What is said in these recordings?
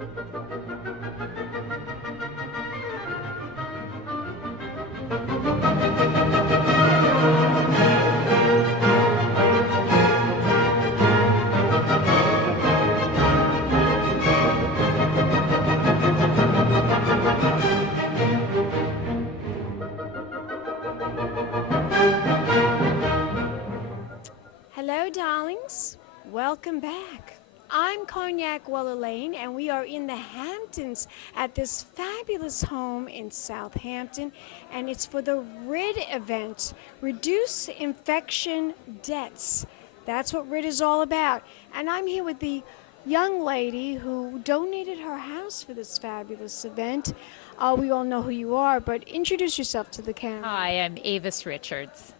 Hello, darlings. Welcome back. I'm Cognac Wellerlane, and we are in the Hamptons at this fabulous home in Southampton, and it's for the RID event, Reduce Infection Debts. That's what RID is all about. And I'm here with the young lady who donated her house for this fabulous event. We all know who you are, but introduce yourself to the camera. Hi, I'm Avis Richards.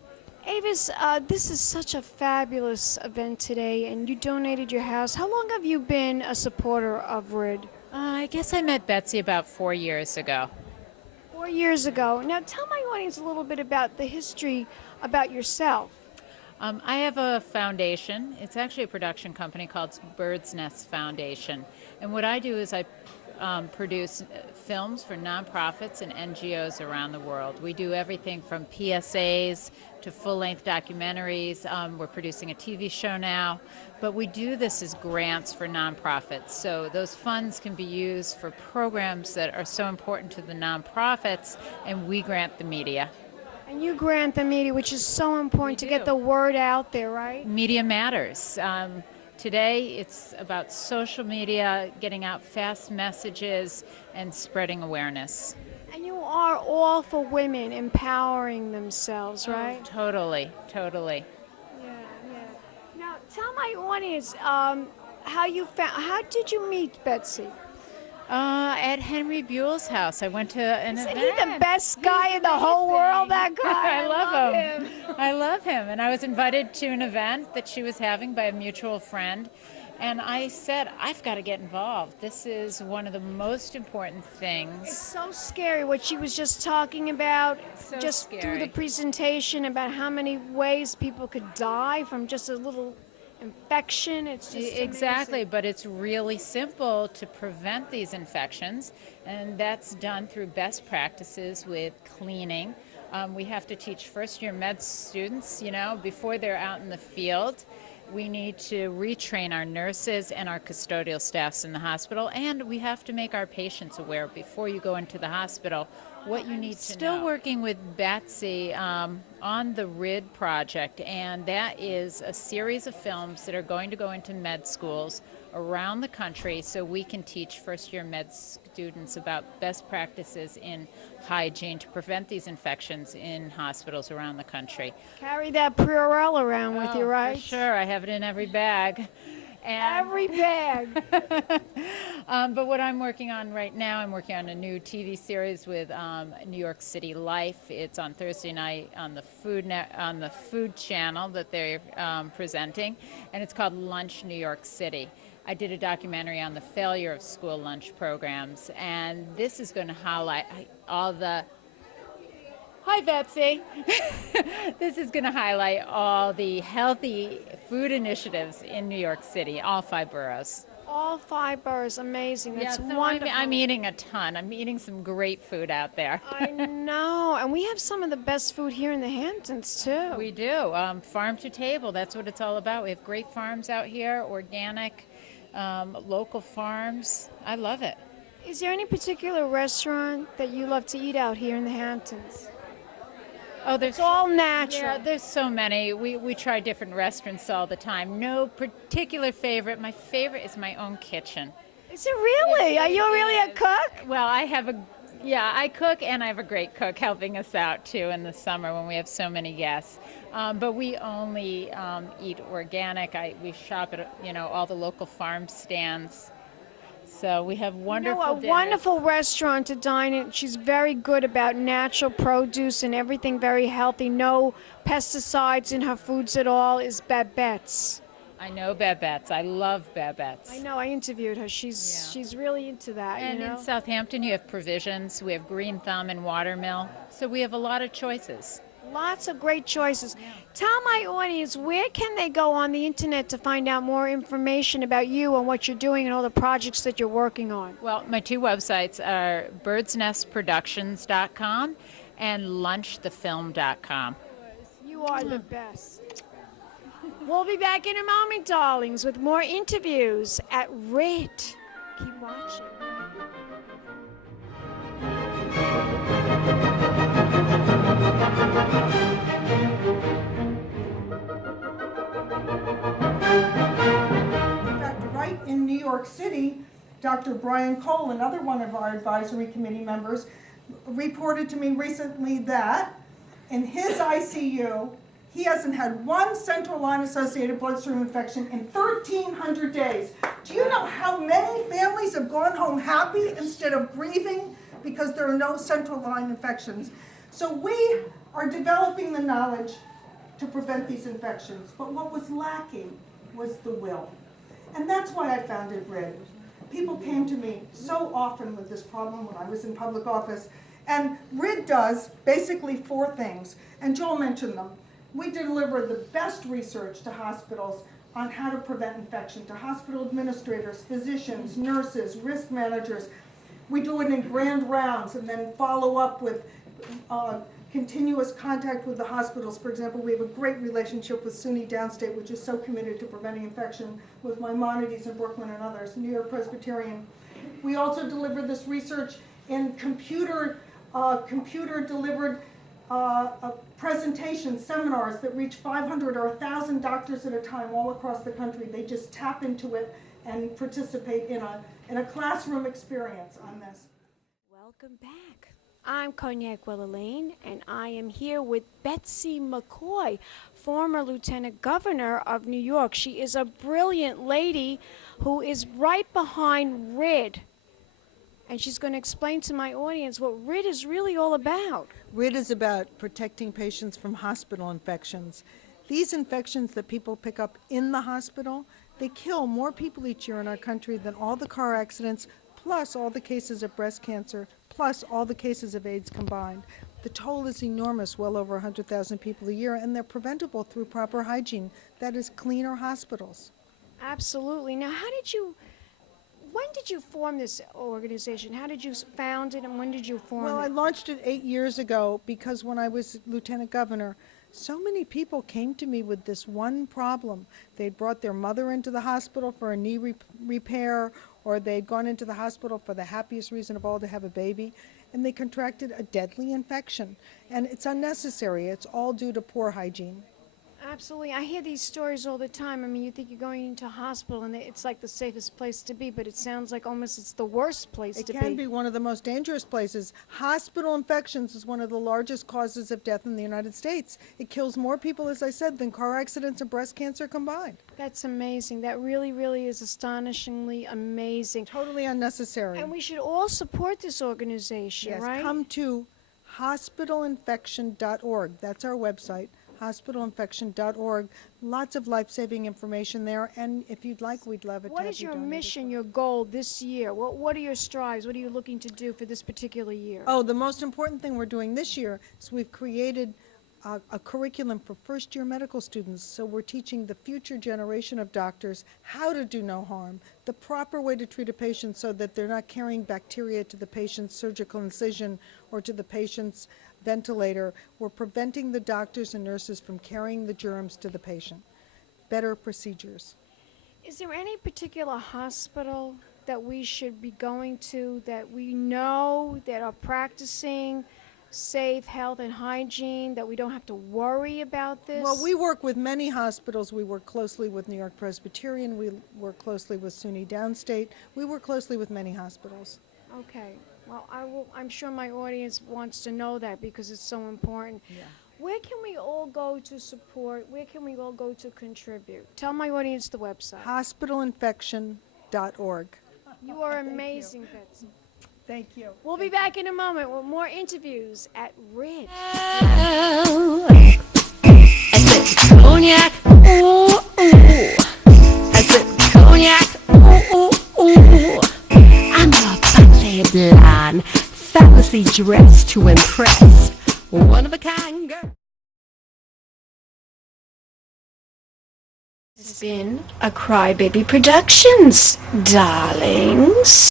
Avis, this is such a fabulous event today, and you donated your house. How long have you been a supporter of RID? I guess I met Betsy about 4 years ago. 4 years ago. Now, tell my audience a little bit about the history about yourself. I have a foundation. It's actually a production company called Bird's Nest Foundation. And what I do is I produce films for nonprofits and NGOs around the world. We do everything from PSAs to full-length documentaries. We're producing a TV show now. But we do this as grants for nonprofits. So those funds can be used for programs that are so important to the nonprofits, and we grant the media. And you grant the media, which is so important to get the word out there, right? Media matters. Today, it's about social media, getting out fast messages, and spreading awareness. And you are all for women empowering themselves, right? Oh, totally, totally. Yeah, yeah. Now, tell my audience how did you meet Betsy? At Henry Buell's house. I went to an event. Isn't he the best guy in the whole world, that guy? I love him. I love him. And I was invited to an event that she was having by a mutual friend. And I said, I've got to get involved. This is one of the most important things. It's so scary what she was just talking about, through the presentation, about how many ways people could die from just a little infection. It's just exactly, amazing. but it's really simple to prevent these infections, and that's done through best practices with cleaning. We have to teach first-year med students, before they're out in the field. We need to retrain our nurses and our custodial staffs in the hospital, and we have to make our patients aware before you go into the hospital what you need to know. Still working with Betsy on the RID project, and that is a series of films that are going to go into med schools around the country so we can teach first-year med students about best practices in hygiene to prevent these infections in hospitals around the country. Carry that Purell around with you, right? For sure, I have it in every bag. Every bag. But what I'm working on right now, I'm working on a new TV series with New York City Life. It's on Thursday night on the Food Channel that they're presenting, and it's called Lunch New York City. I did a documentary on the failure of school lunch programs, and this is going to highlight all the... Hi, Betsy. This is going to highlight all the healthy food initiatives in New York City, all 5 boroughs. All 5 boroughs, amazing. That's so wonderful. I'm eating a ton. I'm eating some great food out there. I know, and we have some of the best food here in the Hamptons, too. We do. Farm to table, that's what it's all about. We have great farms out here, organic, local farms. I love it. Is there any particular restaurant that you love to eat out here in the Hamptons? Oh, there's It's all natural. Yeah, there's so many. We try different restaurants all the time. No particular favorite. My favorite is my own kitchen. Is it really? Are you really a cook? Well, I cook, and I have a great cook helping us out too in the summer when we have so many guests. But we only eat organic. We shop at all the local farm stands. So we have wonderful dinners. Wonderful restaurant to dine in. She's very good about natural produce and everything very healthy. No pesticides in her foods at all is Babette's. I know Babette's. I love Babette's. I know. I interviewed her. She's really into that. And in Southampton, you have Provisions. We have Green Thumb and Watermill. So we have a lot of choices. Lots of great choices. Tell my audience, where can they go on the internet to find out more information about you and what you're doing and all the projects that you're working on? Well, my two websites are birdsnestproductions.com and lunchthefilm.com. You are the best. We'll be back in a moment, darlings, with more interviews at RID. Keep watching. In fact, right in New York City, Dr. Brian Cole, another one of our advisory committee members, reported to me recently that in his ICU, he hasn't had one central line associated bloodstream infection in 1,300 days. Do you know how many families have gone home happy instead of grieving because there are no central line infections? So we are developing the knowledge to prevent these infections, but what was lacking was the will. And that's why I founded RID. People came to me so often with this problem when I was in public office, and RID does basically 4 things, and Joel mentioned them. We deliver the best research to hospitals on how to prevent infection, to hospital administrators, physicians, nurses, risk managers. We do it in grand rounds and then follow up with continuous contact with the hospitals. For example, we have a great relationship with SUNY Downstate, which is so committed to preventing infection, with Maimonides in Brooklyn and others, New York Presbyterian. We also deliver this research in computer-delivered presentations, seminars that reach 500 or 1,000 doctors at a time all across the country. They just tap into it and participate in a classroom experience on this. Welcome back. I'm Cognac Wellerlane, and I am here with Betsy Mchaughey, former Lieutenant Governor of New York. She is a brilliant lady who is right behind RID. And she's going to explain to my audience what RID is really all about. RID is about protecting patients from hospital infections. These infections that people pick up in the hospital, they kill more people each year in our country than all the car accidents, plus all the cases of breast cancer, plus all the cases of AIDS combined. The toll is enormous, well over 100,000 people a year, and they're preventable through proper hygiene. That is cleaner hospitals. Absolutely. Now, when did you form this organization? How did you found it, and when did you form it? Well, I launched it 8 years ago because when I was Lieutenant Governor, so many people came to me with this one problem. They'd brought their mother into the hospital for a knee repair, or they'd gone into the hospital for the happiest reason of all, to have a baby, and they contracted a deadly infection. And it's unnecessary. It's all due to poor hygiene. Absolutely. I hear these stories all the time. I mean, you think you're going into a hospital and it's like the safest place to be, but it sounds like almost it's the worst place to be. It can be one of the most dangerous places. Hospital infections is one of the largest causes of death in the United States. It kills more people, as I said, than car accidents and breast cancer combined. That's amazing. That really, really is astonishingly amazing. Totally unnecessary. And we should all support this organization, Yes, right? come to hospitalinfection.org. That's our website, hospitalinfection.org. Lots of life-saving information there, and if you'd like, we'd love it to What have is you your donate as mission, well. your goal this year? What are your strives? What are you looking to do for this particular year? Oh, the most important thing we're doing this year is we've created a curriculum for first-year medical students. So we're teaching the future generation of doctors how to do no harm, the proper way to treat a patient so that they're not carrying bacteria to the patient's surgical incision or to the patient's ventilator. We're preventing the doctors and nurses from carrying the germs to the patient. Better procedures. Is there any particular hospital that we should be going to that we know that are practicing safe health and hygiene, that we don't have to worry about this? Well, we work with many hospitals. We work closely with New York Presbyterian. We work closely with SUNY Downstate. We work closely with many hospitals. Okay. Well, I'm sure my audience wants to know that because it's so important. Yeah. Where can we all go to support? Where can we all go to contribute? Tell my audience the website. Hospitalinfection.org. You are amazing, Betsy. Thank you. We'll be back in a moment with more interviews at RID. I said cognac, ooh, ooh. I said cognac, ooh, ooh, ooh. I'm a bubbly blonde, fancy dress to impress. One of a kind girl. been a Crybaby Productions, darlings.